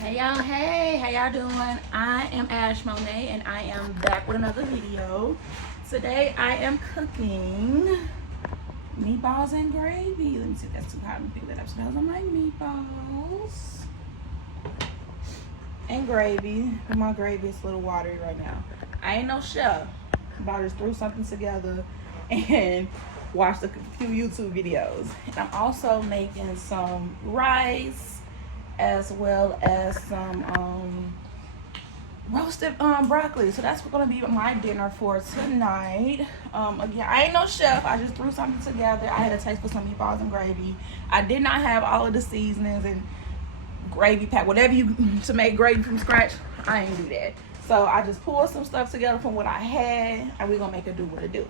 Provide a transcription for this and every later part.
Hey y'all, hey, how y'all doing? I am Ash Monet and I am back with another video. Today I am cooking meatballs and gravy. Let me see if that's too hot. Let me pick that up. So those are my meatballs and gravy. My gravy is a little watery right now. I ain't no chef, but I just threw something together and watched a few YouTube videos. And I'm also making some rice as well as some roasted broccoli. So that's going to be my dinner for tonight. Again, I ain't no chef. I just threw something together. I had a taste for some meatballs and gravy. I did not have all of the seasonings and gravy pack, whatever you to make gravy from scratch. I ain't do that. So I just pulled some stuff together from what I had, and we're gonna make it do what it do.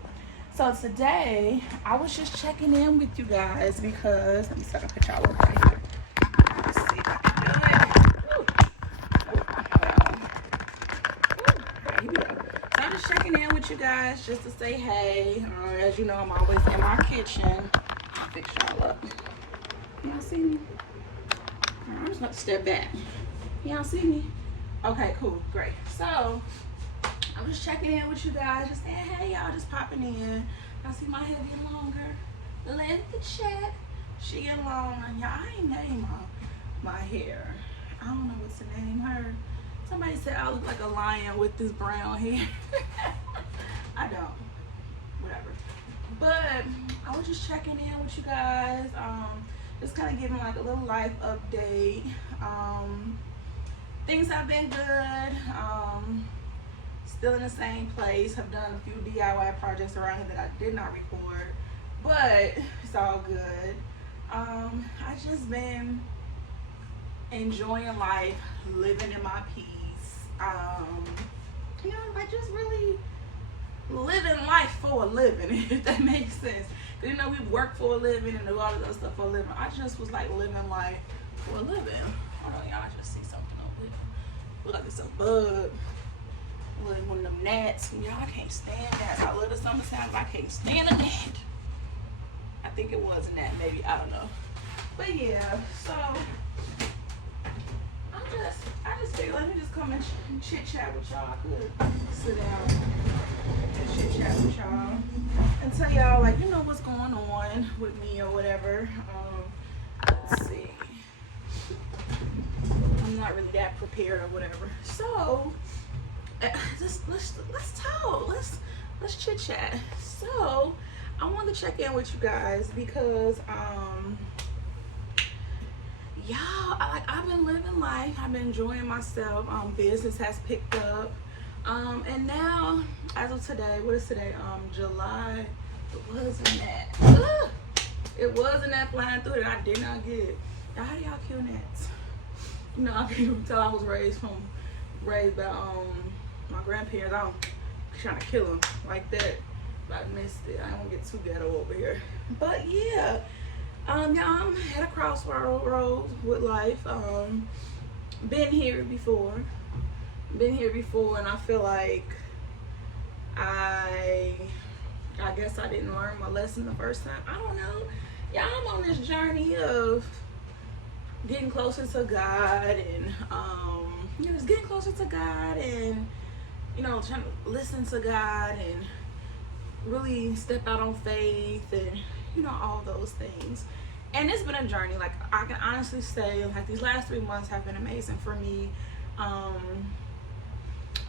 So today I was just checking in with you guys because let me see if I can put y'all up right here. Let's see if I can do it. Here we go. So I'm just checking in with you guys just to say hey. As you know, I'm always in my kitchen. I'll fix y'all up. Y'all see me? I'm just gonna step back. Y'all see me? Okay, cool, great. So I'm just checking in with you guys, just saying hey, y'all, just popping in. I see my hair getting longer. Let the check. She getting long. Y'all, I ain't named my hair. I don't know what to name her. Somebody said I look like a lion with this brown hair. I don't. Whatever. But I was just checking in with you guys. Just kind of giving like a little life update. Things have been good. Still in the same place. Have done a few DIY projects around here that I did not record, but it's all good. I just been enjoying life, living in my peace. You know, like just really living life for a living, if that makes sense. You know, we work for a living and do all of that stuff for a living. I just was like living life for a living. Hold on, y'all, I just see something over there. Look like it's a bug. Look, one of them gnats. Y'all, I can't stand that. I love the summertime, but I can't stand a gnat. I think it was a gnat, maybe. I don't know. But yeah, so I just figured let me just come and chit chat with y'all. I could sit down and chit chat with y'all and tell y'all like, you know, what's going on with me or whatever. Let's see. I'm not really that prepared or whatever. So let's talk. Let's chit chat. So I wanted to check in with you guys because y'all, I've been living life. I've been enjoying myself. Business has picked up. And now, as of today, what is today? July. It wasn't that. It wasn't that flying through that I did not get. Now, how do y'all kill gnats? You know, I can tell I was raised by my grandparents. I was trying to kill them like that. But I missed it. I don't get too ghetto over here. But yeah. Yeah, I'm at a crossroads with life. Been here before, and I feel like I guess I didn't learn my lesson the first time. I don't know. Yeah, I'm on this journey of getting closer to God and you know, just getting closer to God and you know, trying to listen to God and really step out on faith and you know, all those things. And it's been a journey. Like I can honestly say like these last 3 months have been amazing for me.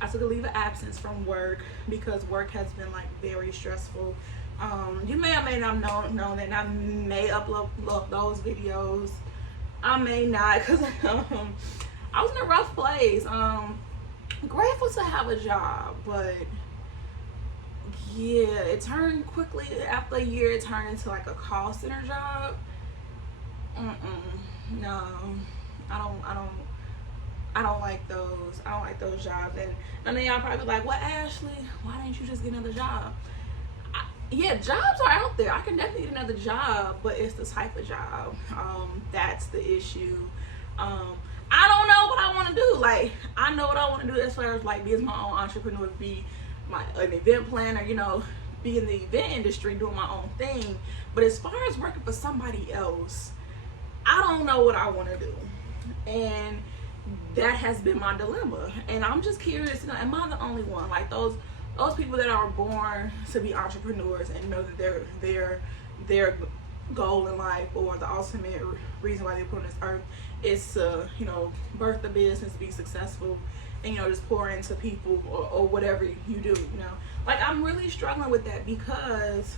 I took a leave of absence from work because work has been like very stressful. You may or may not know that I may upload those videos. I may not because I was in a rough place. Grateful to have a job, but yeah, it turned quickly after a year. It turned into like a call center job. No, I don't like those. I don't like those jobs. And then y'all probably like, well, Ashley, why didn't you just get another job? Yeah, jobs are out there. I can definitely get another job, but it's the type of job. That's the issue. I don't know what I want to do. Like, I know what I want to do as far as like being my own entrepreneur, be an event planner, you know, be in the event industry doing my own thing. But as far as working for somebody else, I don't know what I want to do. And that has been my dilemma. And I'm just curious, you know, am I the only one? Like those people that are born to be entrepreneurs and know that their goal in life, or the ultimate reason why they put on this earth, is to, you know, birth the business, be successful, and, you know, just pour into people, or whatever you do, you know. Like, I'm really struggling with that because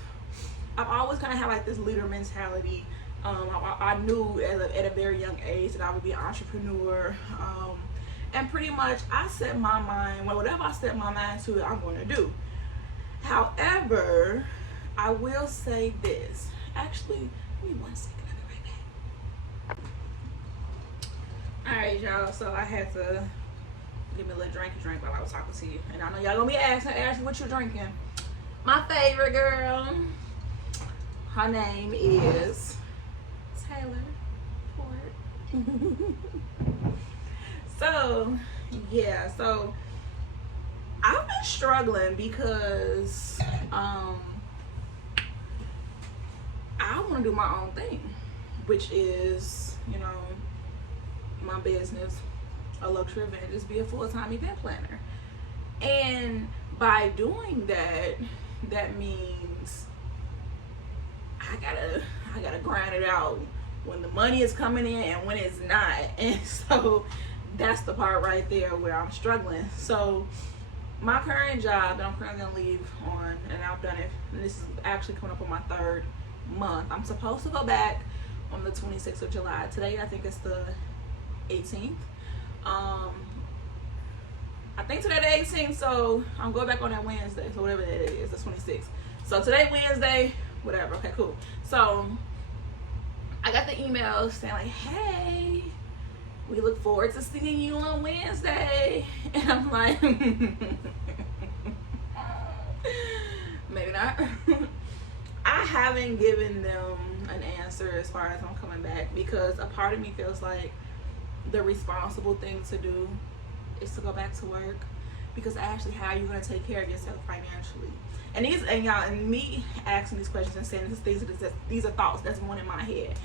I've always kind of had like this leader mentality. I knew at a very young age that I would be an entrepreneur, and pretty much I set my mind, whatever I set my mind to, I'm going to do. However, I will say this. Actually, give me 1 second. I'll be right back. All right, y'all. So I had to give me a little drink while I was talking to you, and I know y'all gonna be asking what you're drinking. My favorite girl. Her name is Taylor Port. So, yeah, so I've been struggling because I want to do my own thing, which is, you know, my business, a luxury event, just be a full-time event planner. And by doing that, that means I gotta grind it out when the money is coming in and when it's not. And so that's the part right there where I'm struggling. So my current job that I'm currently gonna leave on, and I've done it, and this is actually coming up on my 3rd month. I'm supposed to go back on the 26th of July. Today I think it's the 18th. I think today the 18th, so I'm going back on that Wednesday, so whatever that is, the 26th. So today Wednesday, whatever. Okay, cool. So I got the email saying like, hey, we look forward to seeing you on Wednesday. And I'm like, maybe not. I haven't given them an answer as far as I'm coming back, because a part of me feels like the responsible thing to do is to go back to work, because actually, how are you going to take care of yourself financially? And y'all, and me asking these questions and saying these are thoughts that's going in my head.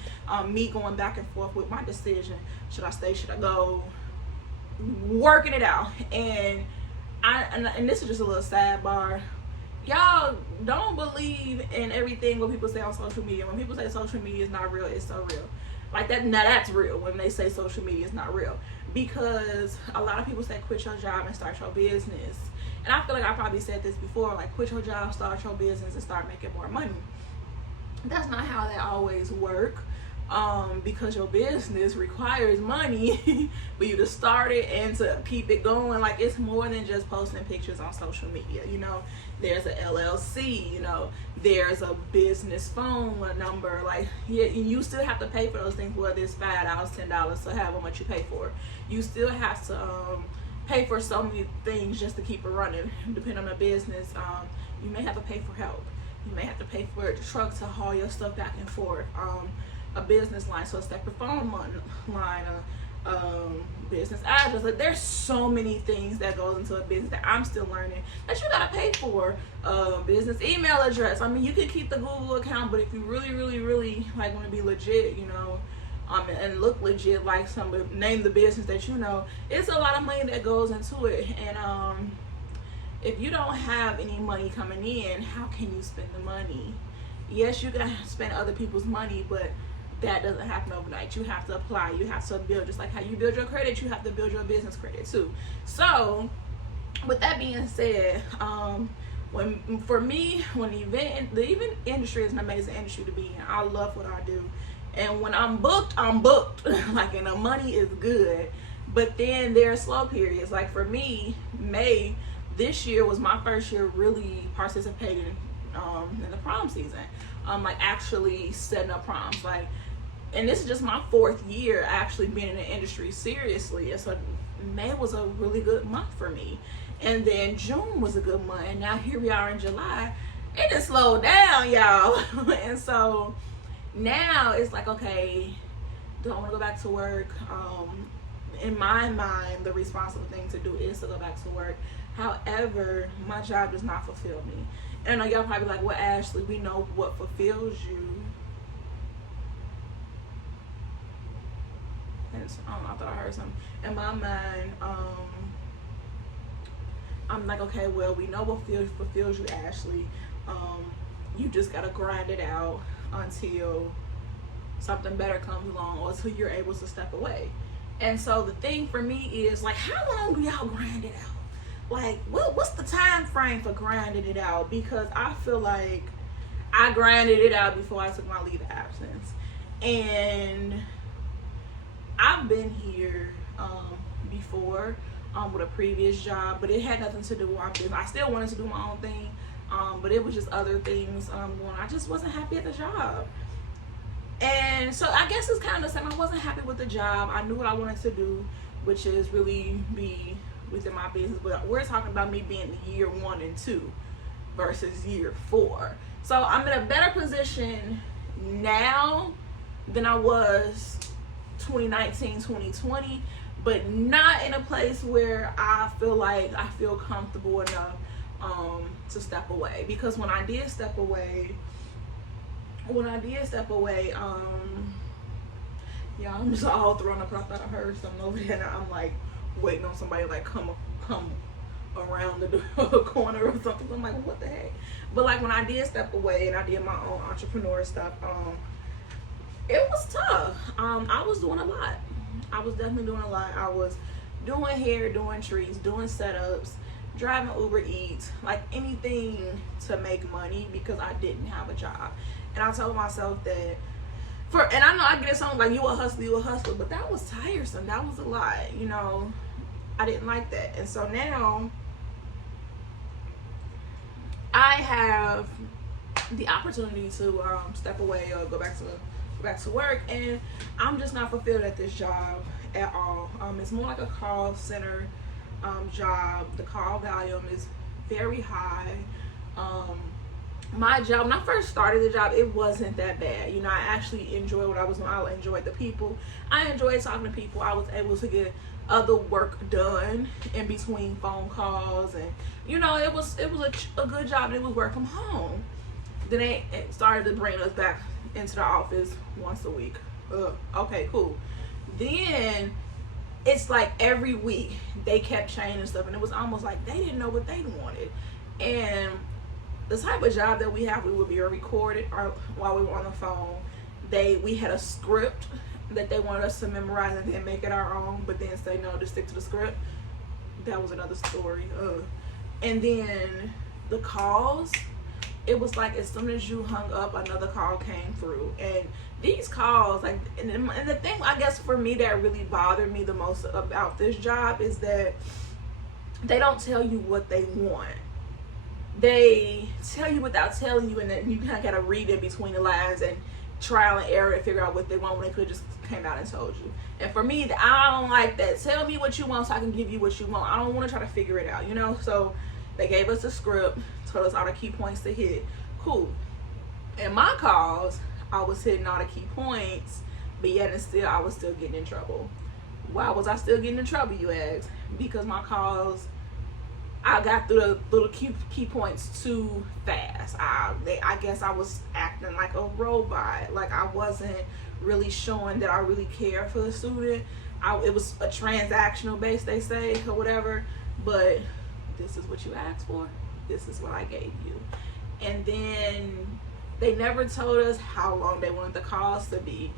Me going back and forth with my decision: should I stay? Should I go? Working it out. And this is just a little sidebar. Y'all don't believe in everything what people say on social media. When people say social media is not real, it's so real. Like that, now that's real when they say social media is not real. Because a lot of people say quit your job and start your business. And I feel like I probably said this before, like quit your job, start your business, and start making more money. That's not how that always works. Because your business requires money for you to start it and to keep it going. Like, it's more than just posting pictures on social media. You know, there's a LLC, you know, there's a business phone number. Like, yeah, you still have to pay for those things, whether it's $5, $10, so however much you pay for. You still have to pay for so many things just to keep it running. Depending on the business, you may have to pay for help. You may have to pay for a truck to haul your stuff back and forth. A business line, so a separate phone line, business address. Like, there's so many things that goes into a business that I'm still learning that you gotta pay for. Business email address. I mean, you can keep the Google account, but if you really, really, really like want to be legit, you know, and look legit, like name the business that you know, it's a lot of money that goes into it. And if you don't have any money coming in, how can you spend the money? Yes, you can spend other people's money, but that doesn't happen overnight. You have to apply. You have to build. Just like how you build your credit, you have to build your business credit too. So, with that being said, the event industry is an amazing industry to be in. I love what I do, and when I'm booked, I'm booked. Like, and the money is good. But then there are slow periods. Like for me, May this year was my first year really participating in the prom season. Like actually setting up proms. Like, and this is just my 4th year actually being in the industry seriously. And so May was a really good month for me. And then June was a good month. And now here we are in July. It just slowed down, y'all. And so now it's like, okay, do I want to go back to work? In my mind, the responsible thing to do is to go back to work. However, my job does not fulfill me. And I know y'all probably like, well, Ashley, we know what fulfills you. And sense. I don't know, I thought I heard something. In my mind, I'm like, okay, well, we know what fulfills you, Ashley. You just gotta grind it out until something better comes along, or until you're able to step away. And so the thing for me is, like, how long do y'all grind it out? Like, what's the time frame for grinding it out? Because I feel like I grinded it out before I took my leave of absence. And I've been here before with a previous job, but it had nothing to do with my business. I still wanted to do my own thing, but it was just other things going. I just wasn't happy at the job. And so I guess it's kind of the same. I wasn't happy with the job. I knew what I wanted to do, which is really be within my business. But we're talking about me being year 1 and 2 versus year 4. So I'm in a better position now than I was 2019, 2020, but not in a place where I feel comfortable enough to step away. Because when I did step away, yeah, I'm just all thrown up. I thought I heard something over there, and I'm like waiting on somebody like come around the corner or something. I'm like, what the heck? But like when I did step away and I did my own entrepreneur stuff, it was tough. I was doing a lot. I was definitely doing a lot. I was doing hair, doing trees, doing setups, driving Uber Eats, like anything to make money because I didn't have a job. And I told myself that and I know I get something like, you a hustler, but that was tiresome. That was a lot, you know. I didn't like that. And so now I have the opportunity to step away or go back to work, and I'm just not fulfilled at this job at all. It's more like a call center job. The call volume is very high. My job, when I first started the job, it wasn't that bad. You know, I actually enjoyed what I was doing. I enjoyed the people. I enjoyed talking to people. I was able to get other work done in between phone calls, and you know, it was a good job. And it was work from home. Then they started to bring us back into the office once a week. Okay, cool. Then it's like every week they kept changing stuff, and it was almost like they didn't know what they wanted. And the type of job that we have, we would be recorded or while we were on the phone. We had a script that they wanted us to memorize and then make it our own, but then say no, just stick to the script. That was another story. And then the calls, it was like as soon as you hung up, another call came through. And these calls, like, and the thing I guess for me that really bothered me the most about this job is that they don't tell you what they want. They tell you without telling you, and then you kind of got to read in between the lines and trial and error and figure out what they want when they could just came out and told you. And for me, I don't like that. Tell me what you want so I can give you what you want. I don't want to try to figure it out, you know? So they gave us a script, told us all the key points to hit. Cool. In my calls, I was hitting all the key points, but yet and still, I was still getting in trouble. Why was I still getting in trouble, you ask? Because my calls, I got through the little key points too fast. I guess I was acting like a robot. Like I wasn't really showing that I really care for the student. It was a transactional base, they say, or whatever. But this is what you asked for. This is what I gave you. And then they never told us how long they wanted the calls to be.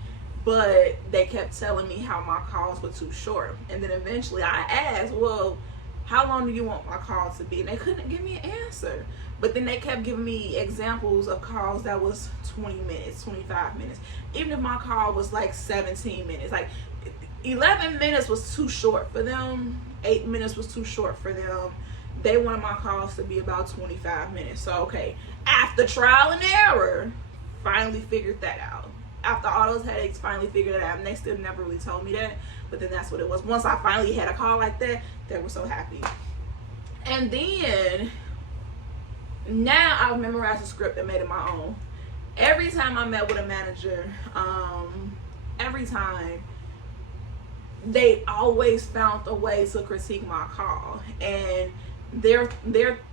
But they kept telling me how my calls were too short. And then eventually I asked, well, how long do you want my calls to be? And they couldn't give me an answer. But then they kept giving me examples of calls that was 20 minutes, 25 minutes. Even if my call was like 17 minutes, like 11 minutes was too short for them. 8 minutes was too short for them. They wanted my calls to be about 25 minutes. So, okay, after trial and error, finally figured that out. After all those headaches, finally figured it out. And they still never really told me that. But then that's what it was. Once I finally had a call like that, they were so happy. And then, now I've memorized the script and made it my own. Every time I met with a manager, every time, they always found a way to critique my call. And their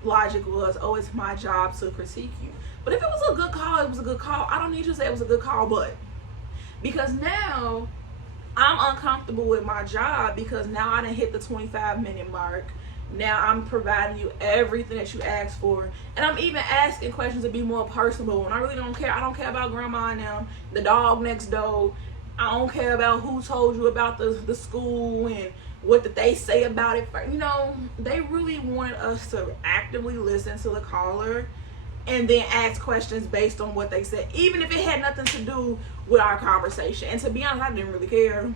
logic was, oh, it's my job to critique you. But if it was a good call, it was a good call. I don't need you to say it was a good call, but. Because now, I'm uncomfortable with my job because now I done hit the 25-minute mark. Now I'm providing you everything that you asked for, and I'm even asking questions to be more personable. And I really don't care. I don't care about grandma and them, the dog next door. I don't care about who told you about the school and what did they say about it. You know, they really wanted us to actively listen to the caller and then ask questions based on what they said, even if it had nothing to do with our conversation. And to be honest, I didn't really care.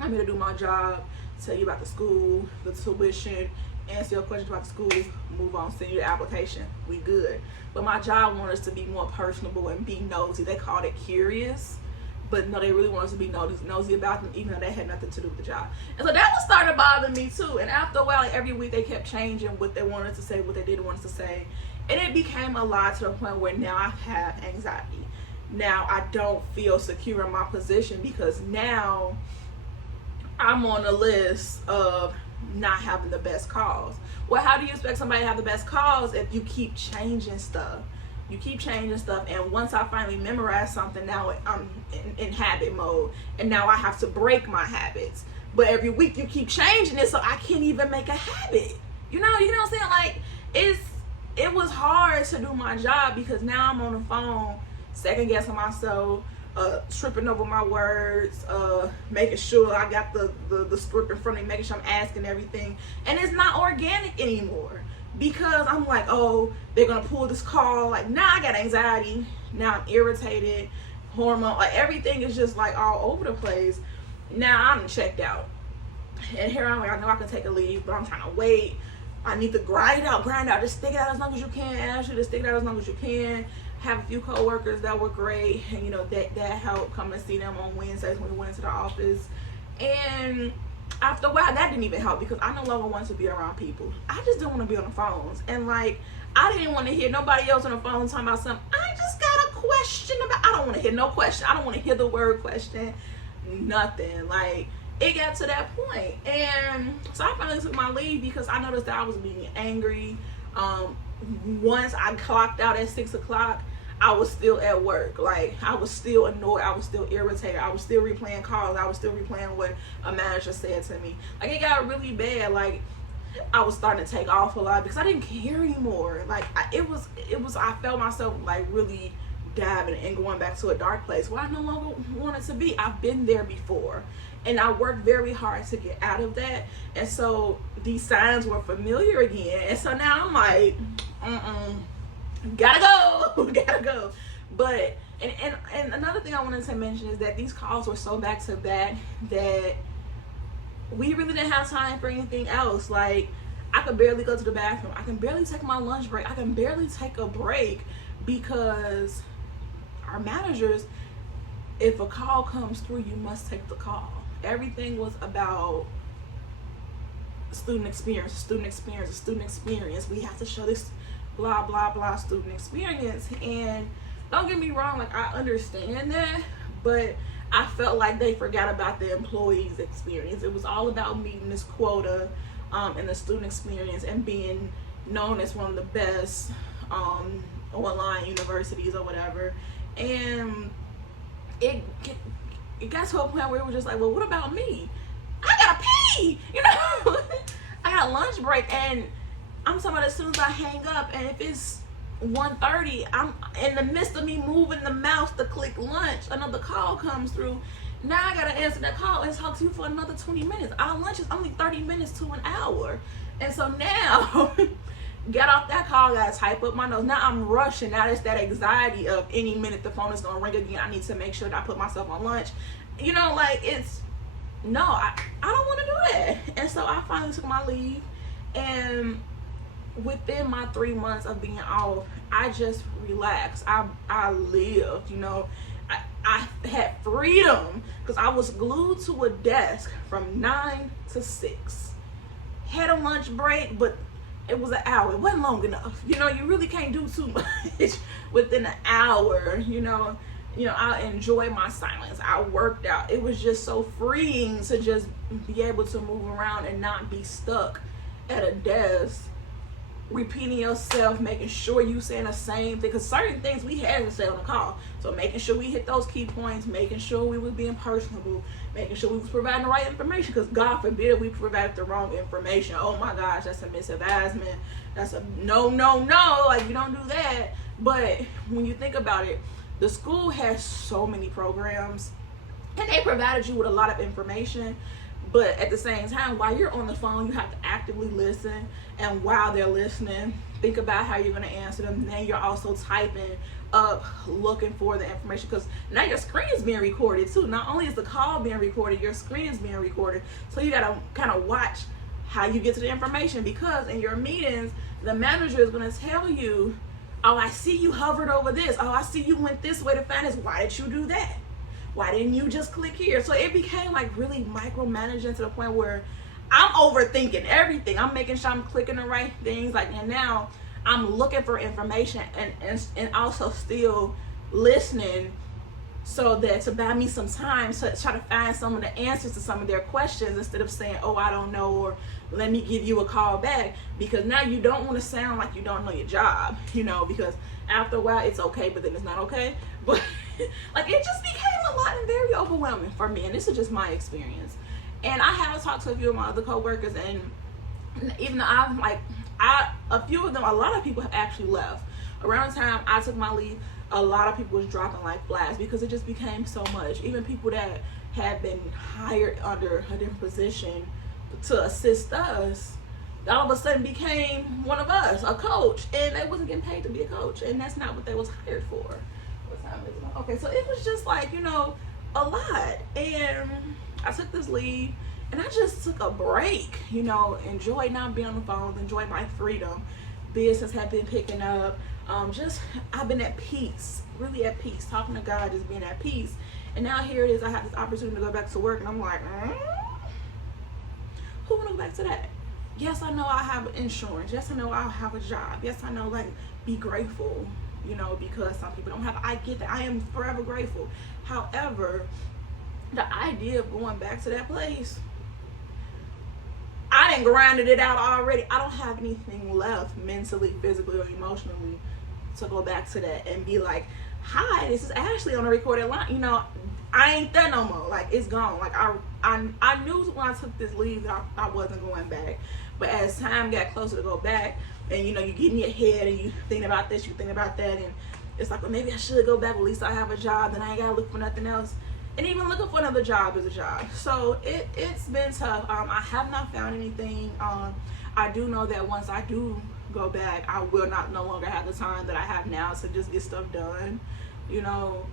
I'm here to do my job, tell you about the school, the tuition, answer your questions about the school, move on, send you the application. We good. But my job wanted us to be more personable and be nosy. They called it curious, but no, they really want us to be nosy about them, even though that had nothing to do with the job. And so that was starting to bother me too. And after a while, like every week they kept changing what they wanted to say, what they didn't want us to say. And it became a lot to the point where now I have anxiety. Now I don't feel secure in my position because now I'm on the list of not having the best calls. Well, how do you expect somebody to have the best calls if you keep changing stuff? You keep changing stuff, and once I finally memorize something, now I'm in habit mode, and now I have to break my habits. But every week you keep changing it, so I can't even make a habit. You know what I'm saying? Like, it was hard to do my job because now I'm on the phone, second guessing myself, tripping over my words, making sure I got the script in front of me, making sure I'm asking everything, and it's not organic anymore. Because I'm like, oh, they're gonna pull this call. Like, now I got anxiety. Now I'm irritated, hormone, like everything is just like all over the place. Now I'm checked out, and here I'm like, I know I can take a leave, but I'm trying to wait. I need to grind out, just stick it out as long as you can. Ask you to stick it out as long as you can. Have a few coworkers that were great, and you know that helped. Come and see them on Wednesdays when we went into the office, and after a while that didn't even help because I no longer wanted to be around people. I just didn't want to be on the phones, and like I didn't want to hear nobody else on the phone talking about something. I just got a question about. I don't want to hear no question. I don't want to hear the word question. Nothing. Like, it got to that point, and so I finally took my leave because I noticed that I was being angry. Once I clocked out at 6 o'clock, I was still at work. Like, I was still annoyed. I was still irritated. I was still replaying calls. I was still replaying what a manager said to me. Like, it got really bad. Like, I was starting to take off a lot because I didn't care anymore. Like, I felt myself like really diving and going back to a dark place where I no longer wanted to be. I've been there before, and I worked very hard to get out of that. And so these signs were familiar again. And so now I'm like, gotta go. But and another thing I wanted to mention is that these calls were so back to back that we really didn't have time for anything else. Like, I could barely go to the bathroom. I can barely take my lunch break. I can barely take a break because our managers, if a call comes through, you must take the call. Everything was about student experience. We have to show this blah blah blah student experience. And don't get me wrong, like, I understand that, but I felt like they forgot about the employees' experience. It was all about meeting this quota in the student experience and being known as one of the best online universities or whatever. And it got to a point where it was just like, well, what about me? I gotta pee, you know. I got a lunch break, and I'm talking about as soon as I hang up, and if it's 1:30, I'm in the midst of me moving the mouse to click lunch, another call comes through. Now I gotta answer that call and talk to you for another 20 minutes. Our lunch is only 30 minutes to an hour. And so now, get off that call, gotta type up my notes. Now I'm rushing. Now there's that anxiety of any minute the phone is gonna ring again. I need to make sure that I put myself on lunch. You know, like, I don't wanna do that. And so I finally took my leave, and within my 3 months of being off, I just relaxed. I lived, you know. I had freedom because I was glued to a desk from 9 to 6. Had a lunch break, but it was an hour. It wasn't long enough. You know, you really can't do too much within an hour. You know, I enjoyed my silence. I worked out. It was just so freeing to just be able to move around and not be stuck at a desk repeating yourself, making sure you saying the same thing, because certain things we had to say on the call. So making sure we hit those key points, making sure we was being personable, making sure we was providing the right information, because God forbid we provided the wrong information. Oh my gosh, that's a misadvisement. That's a no, like you don't do that. But when you think about it, the school has so many programs and they provided you with a lot of information. But at the same time, while you're on the phone, you have to actively listen. And while they're listening, think about how you're going to answer them. Then you're also typing up, looking for the information, because now your screen is being recorded too. Not only is the call being recorded, your screen is being recorded. So you got to kind of watch how you get to the information, because in your meetings, the manager is going to tell you, oh, I see you hovered over this. Oh, I see you went this way to find this. Why did you do that? Why didn't you just click here? So it became like really micromanaging to the point where I'm overthinking everything. I'm making sure I'm clicking the right things. Like, and now I'm looking for information and also still listening, so that to buy me some time to try to find some of the answers to some of their questions, instead of saying, oh, I don't know, or let me give you a call back. Because now you don't want to sound like you don't know your job, you know, because after a while it's okay, but then it's not okay. But like, it just became a lot and very overwhelming for me, and this is just my experience. And I have talked to a few of my other coworkers, and even though I'm like, a few of them, a lot of people have actually left. Around the time I took my leave, a lot of people was dropping like flies, because it just became so much. Even people that had been hired under a different position to assist us, all of a sudden became one of us, a coach, and they wasn't getting paid to be a coach, and that's not what they was hired for. What time is it? Okay, so it was just like, you know, a lot. And I took this leave, and I just took a break, you know, enjoyed not being on the phone, enjoyed my freedom. Business had been picking up. I've been at peace, really at peace, talking to God, just being at peace. And now here it is, I have this opportunity to go back to work, and I'm like, who want to go back to that? Yes, I know I have insurance. Yes, I know I have a job. Yes, I know, like, be grateful, you know, because some people don't have. I get that. I am forever grateful. However, the idea of going back to that place, I done grinded it out already. I don't have anything left mentally, physically, or emotionally to go back to that and be like, hi, this is Ashley on a recorded line. You know, I ain't there no more. Like, it's gone. Like, I knew when I took this leave that I wasn't going back. But as time got closer to go back, and you know, you get in your head and you thinking about this, you thinking about that, and it's like, well, maybe I should go back. At least I have a job, then I ain't gotta look for nothing else. And even looking for another job is a job. So it's been tough. I have not found anything. I do know that once I do go back, I will no longer have the time that I have now to just get stuff done. You know,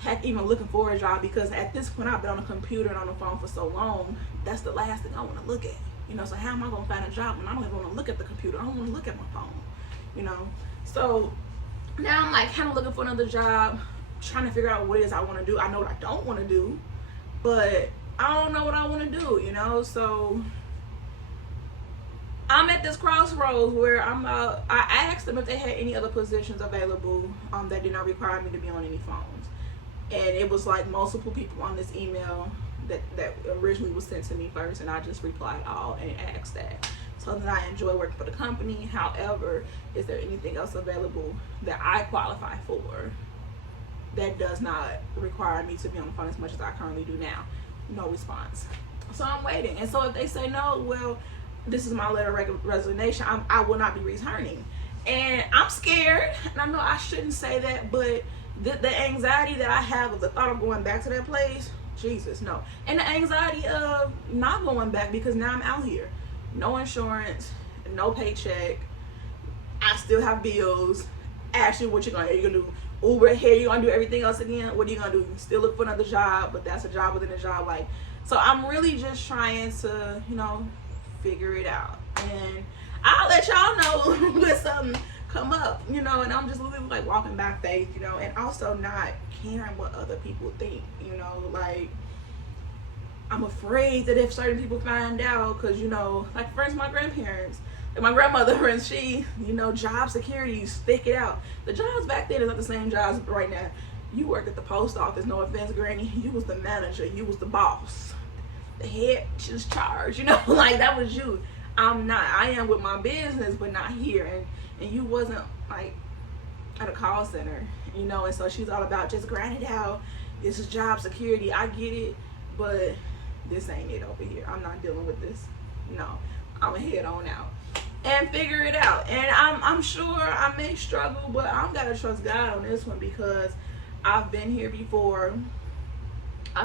heck, even looking for a job, because at this point I've been on a computer and on the phone for so long, that's the last thing I want to look at. You know, so how am I going to find a job when I don't even want to look at the computer? I don't want to look at my phone, you know. So now I'm like kind of looking for another job, trying to figure out what it is I want to do. I know what I don't want to do, but I don't know what I want to do, you know. So I'm at this crossroads where I asked them if they had any other positions available that did not require me to be on any phones. And it was like multiple people on this email that originally was sent to me first, and I just replied all and asked that. So that I enjoy working for the company. However, is there anything else available that I qualify for that does not require me to be on the phone as much as I currently do now? No response. So I'm waiting. And so if they say no, well, this is my letter of resignation, I will not be returning. And I'm scared, and I know I shouldn't say that, but the anxiety that I have of the thought of going back to that place, Jesus, no. And the anxiety of not going back, because now I'm out here. No insurance, no paycheck. I still have bills. Actually, what you gonna do? You're gonna do Uber here, you're gonna do everything else again? What are you gonna do? Still look for another job, but that's a job within a job. Like, so I'm really just trying to, you know, figure it out. And I'll let y'all know when something come up, you know, and I'm just literally like walking by faith, you know, and also not caring what other people think, you know. Like, I'm afraid that if certain people find out, because, you know, like, for instance, my grandparents and my grandmother, and she, you know, job security, stick it out. The jobs back then is not the same jobs right now. You worked at the post office, no offense, Granny, you was the manager, you was the boss, the head just charged, you know, like, that was you. I am with my business, but not here. And you wasn't like at a call center, you know. And so she's all about just grind it out. This is job security. I get it, but this ain't it over here. I'm not dealing with this. No, I'm gonna head on out and figure it out. And I'm sure I may struggle, but I'm gotta trust God on this one, because I've been here before. I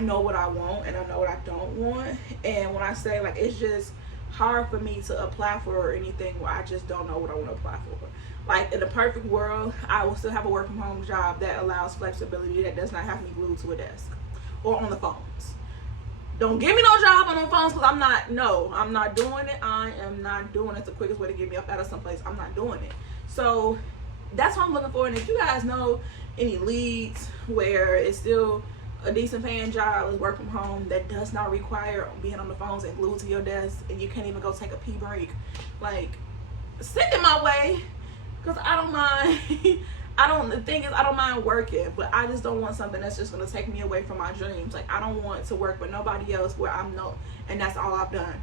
know what I want and I know what I don't want. And when I say, like, it's just hard for me to apply for anything where I just don't know what I want to apply for. Like, in the perfect world, I will still have a work from home job that allows flexibility, that does not have me glued to a desk or on the phones. Don't give me no job on the phones, because I'm not doing it. I am not doing it. It's the quickest way to get me up out of someplace. I'm not doing it. So that's what I'm looking for. And if you guys know any leads where it's still a decent paying job, is work from home, that does not require being on the phones and glued to your desk, and you can't even go take a pee break, like, send it my way, because I don't mind. The thing is, I don't mind working, but I just don't want something that's just going to take me away from my dreams. Like, I don't want to work with nobody else where and that's all I've done.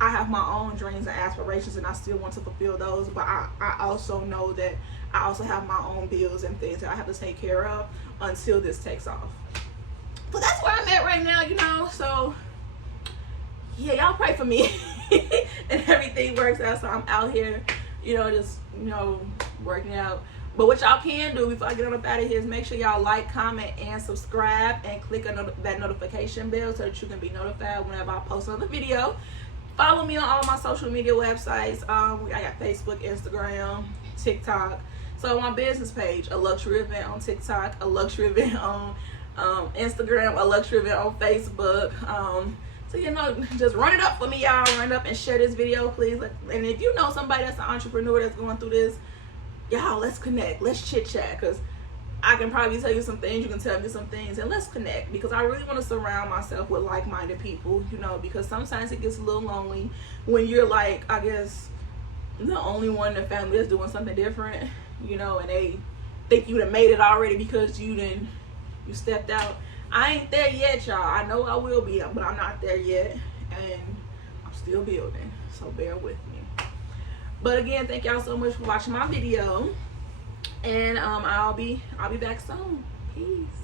I have my own dreams and aspirations, and I still want to fulfill those, but I also know that I also have my own bills and things that I have to take care of until this takes off. But that's where I'm at right now, you know. So yeah, y'all pray for me and everything works out. So I'm out here, you know, just, you know, working out. But what y'all can do before I get on up out of here is make sure y'all like, comment, and subscribe, and click on that notification bell so that you can be notified whenever I post another video. Follow me on all my social media websites. I got Facebook, Instagram, TikTok. So my business page, A Luxury Event on TikTok, A Luxury Event on Instagram, A Luxury Event on Facebook. So, you know, just run it up for me, y'all. Run it up and share this video, please. And if you know somebody that's an entrepreneur that's going through this, y'all, let's connect. Let's chit chat, because I can probably tell you some things, you can tell me some things, and let's connect, because I really want to surround myself with like-minded people, you know, because sometimes it gets a little lonely when you're, like, I guess, the only one in the family that's doing something different, you know, and they think you done made it already because you stepped out. I ain't there yet, y'all. I know I will be, but I'm not there yet, and I'm still building, so bear with me. But again, thank y'all so much for watching my video, and I'll be back soon. Peace.